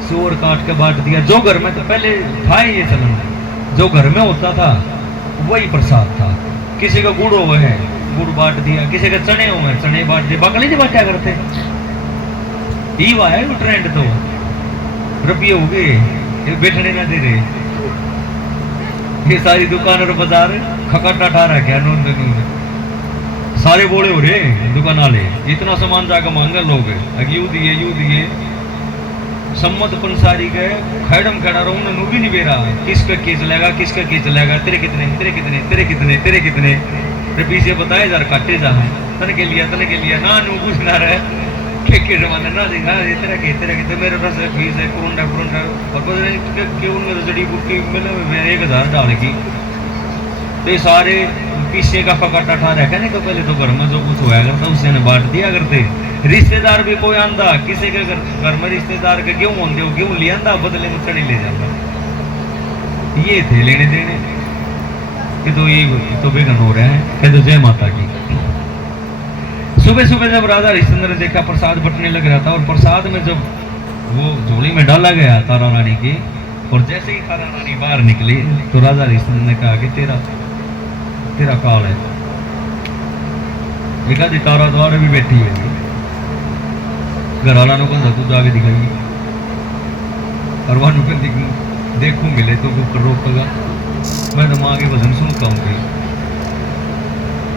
सूअर काट के बांट दिया। जो घर में तो पहले था ये चलन, जो घर में होता था वही प्रसाद था। किसी का गुड़ हुआ है, गुड़ बांट दिया, किसी के चने हुए हैं, चने बांट दिए, बकली नहीं बांटा करते। ये हुआ है वो ट्रेंड, तो रुपये हो गए, बैठने ना दे रहे। ये सारी दुकान और बाजार खकटा ठा रहा क्या नून नून, सारे बोले हो रहे दुकान वाले, इतना सामान जाकर मांगा लोग, यू दिए सम्मत पंसारी गए, खैडम खड़ा रहो नू भी नहीं बेरा, किसका की चलेगा, किसका की चलेगा, तेरे कितने तेरे कितने तेरे कितने तेरे कितने, पीछे बताए यार काटे जा तन के लिया ना नू कुछ ना रहे के जमाने ना जी, हाँ तेरा के मेरे पास फीस है कुरुंडा और क्यों मेरे जड़ी बूटी मैंने 1000 डाल की। तो ये सारे पीछे का फकाटा ठा रखा नहीं, तो पहले तो घर में जो कुछ होया करता उससे ने बांट दिया करते। रिश्तेदार भी कोई आंदा, किसी के घर में रिश्तेदार के गेहूं होंगे, वो गेहूं ले आंदा, बदले में चने ले जाता। ये थे लेने देने कि तो ये तो बेगन हो रहे हैं। कह दो जय माता की। सुबह सुबह जब राजा हरिश्चंद्र ने देखा प्रसाद बंटने लग रहा था, और प्रसाद में जब वो झोली में डाला गया तारा रानी की, और जैसे ही तारा रानी बाहर निकली तो राजा हरिश्चंद्र ने कहा कि तेरा काल है। देखा जी तारा द्वारा भी बैठी है, घर वाला को तू जाके दिखाई, और वहां देखू मिले तो रोकेगा, मैं तो माँ के भजन सुनता हूँ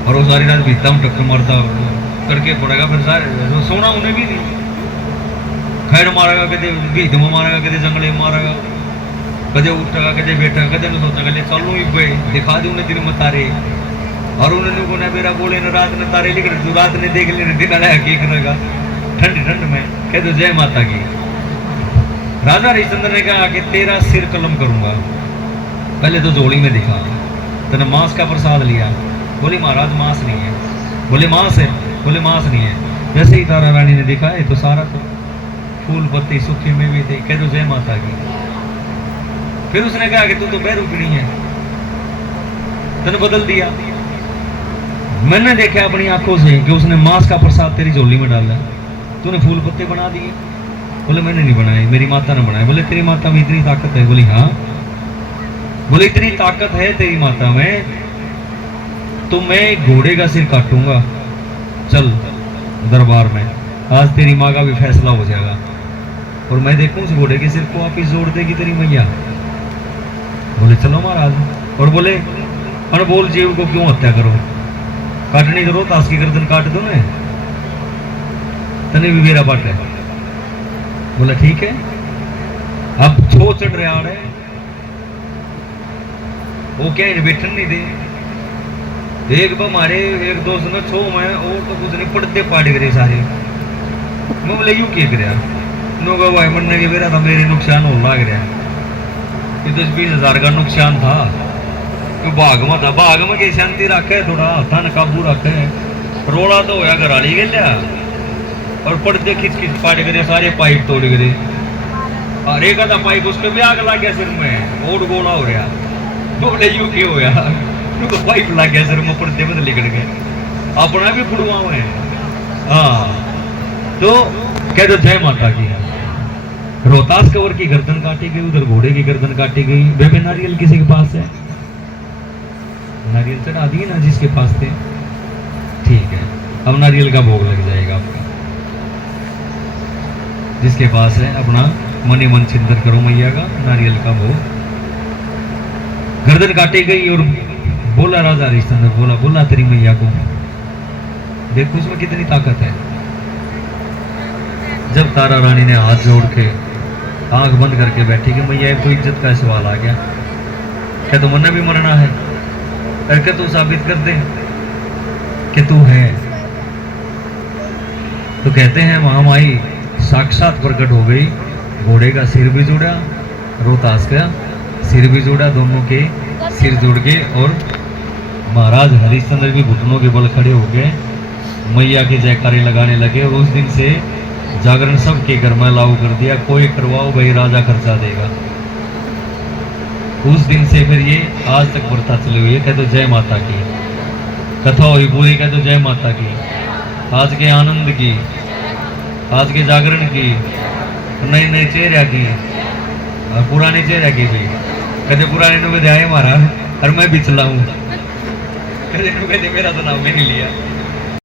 और वो सारी रात बीतता हूँ, टक्कर मारता करके पड़ेगा, फिर सारे सोना उन्हें भी नहीं, खैर मारेगा, कहते गीत में मारेगा, कहते जंगले में मारेगा, कदे उठेगा कदे बैठेगा कदे न सोचेगा ले चलूं ही पे दिखा दूं ने दिन में तारे और उन्होंने को ना मेरा बोले न रात ने तारे लिख तू रात ने देख लेने दिन आया की करेगा ठंड ठंड में कह दो जय माता की। राजा हरिश्चंद्र ने कहा कि तेरा सिर कलम करूंगा, पहले तो जोड़ी में दिखा, तेने मांस का प्रसाद लिया, बोली महाराज मांस नहीं है, बोले मांस है, बोले मांस नहीं है। जैसे ही तारा रानी ने दिखा है तो सारा तो फूल पत्ती सूखे में भी थे, कह दो जय माता की। फिर उसने कहा कि तू तो बैरूकनी है, तेने बदल दिया। मैंने देखा अपनी आंखों से कि उसने मांस का प्रसाद तेरी झोली में डाला, तूने फूल पत्ते बना दिए। बोले मैंने नहीं बनाए, मेरी माता ने बनाए। बोले तेरी माता में इतनी ताकत है? बोली हाँ। बोले इतनी ताकत है तेरी माता में तो मैं घोड़े का सिर काटूंगा, चल दरबार में, आज तेरी माँ का भी फैसला हो जाएगा और मैं देखूं उस घोड़े के सिर को वापिस जोड़ देगी तेरी मैया। बोले चलो महाराज। और बोले अनबोल जीव को क्यों हत्या करो, काटनी करो ताश की गर्दन काट दो ना, तने भी मेरा पट है। बोला ठीक है। अब छो चढ़ रहा है वो क्या बैठन नहीं दे। एक बार मारे एक दोस्त ने छो में और तो कुछ नहीं पड़ते पाट गए सारे। मैं बोले यूं क्या कर नो भाई मरने के बेरा था मेरे नुकसान हो लग रहा है, 10-20 का नुकसान था। तो भाग में था, भाग में की शांति रखे, थोड़ा थन काबू रखे, रोड़ा तो होया घर वाली गया और पर्दे खिंच खिंच पाट गए, सारे पाइप तोड़ गए। और एक आधा पाइप उसके भी आग लग गया सिर में और गोला हो रहा। बोले यूं क्यों होया, तो पाइप लग गया सिर में, पर्दे में निकल गए, अपना भी फुड़वा हुए। हाँ तो कह दो जय माता की। रोहतास कंवर की गर्दन काटी गई, उधर घोड़े की गर्दन काटी गई। बेबे नारियल किसी के पास है? नारियल चढ़ा दिए ना जिसके पास थे, ठीक है। अब नारियल का भोग लग जाएगा आपका, जिसके पास है अपना मनी मन चिंतन करो मैया का, नारियल का भोग। गर्दन काटी गई और बोला राजा हरिश्चंद्र, बोला तेरी मैया को, देखो उसमें कितनी ताकत है। जब तारा रानी ने हाथ जोड़ के आंख बंद करके बैठी कि मैया तो इज्जत का सवाल आ गया, क्या तो मन्ना भी मरना है, करके तू साबित कर दे कि तू है। तो कहते हैं महामाई साक्षात प्रकट हो गई, घोड़े का सिर भी जुड़ा, रोहतास का सिर भी जुड़ा, दोनों के सिर जुड़ गए और महाराज हरिश्चंद्र भी घुटनों के बल खड़े हो गए, मैया के जयकारे लगाने लगे। और उस दिन से जागरण सबके घर में लागू कर दिया, कोई करवाओ भाई राजा खर्चा देगा। उस दिन से फिर ये आज तक प्रथा चली हुई है। कह दो जय माता की। कथा हुई पूरी, कह दो जय माता की। आज के आनंद की, आज के जागरण की, नए नए चेहरा की और पुराने चेहरा की भी। कहते पुराने नु ध्याय मारा और मैं भी चलाऊं, कहते मेरा तो नाम भी नहीं लिया।